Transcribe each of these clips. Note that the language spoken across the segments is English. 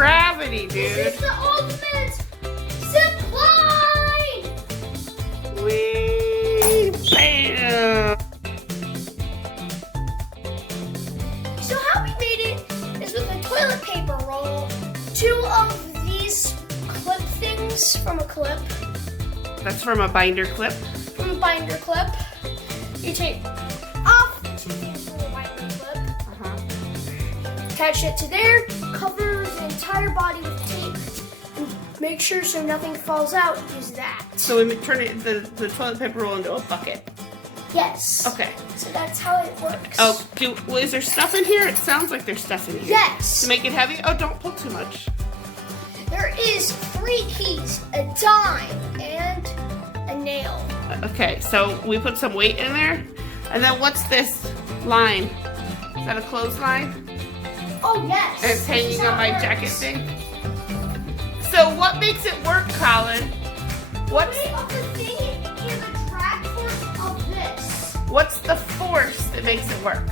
gravity, dude. This is the ultimate ZipLine! Whee! Bam! So how we made it is with a toilet paper roll, 2 of these clip things from a clip, That's from a binder clip. from a binder clip. You take off the 2 things from the binder clip, attach it to there, cover the entire body with tape, and make sure so nothing falls out, use that. So we turn the toilet paper roll into a bucket. Yes. Okay. So that's how it works. Oh, is there stuff in here? It sounds like there's stuff in here. Yes. To make it heavy? Oh, don't pull too much. There is 3 keys, a dime, and a nail. Okay, so we put some weight in there. And then what's this line? Is that a clothesline? Oh, yes. And it's hanging This is on how my it works. jacket thing. So what makes it work, Colin? What's Weight of the thing and the drag force of this. what's the force that makes it work?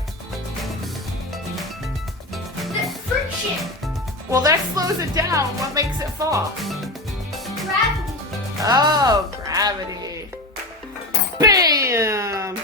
The friction. Well, that slows it down. What makes it fall? Gravity. Oh, gravity. Bam!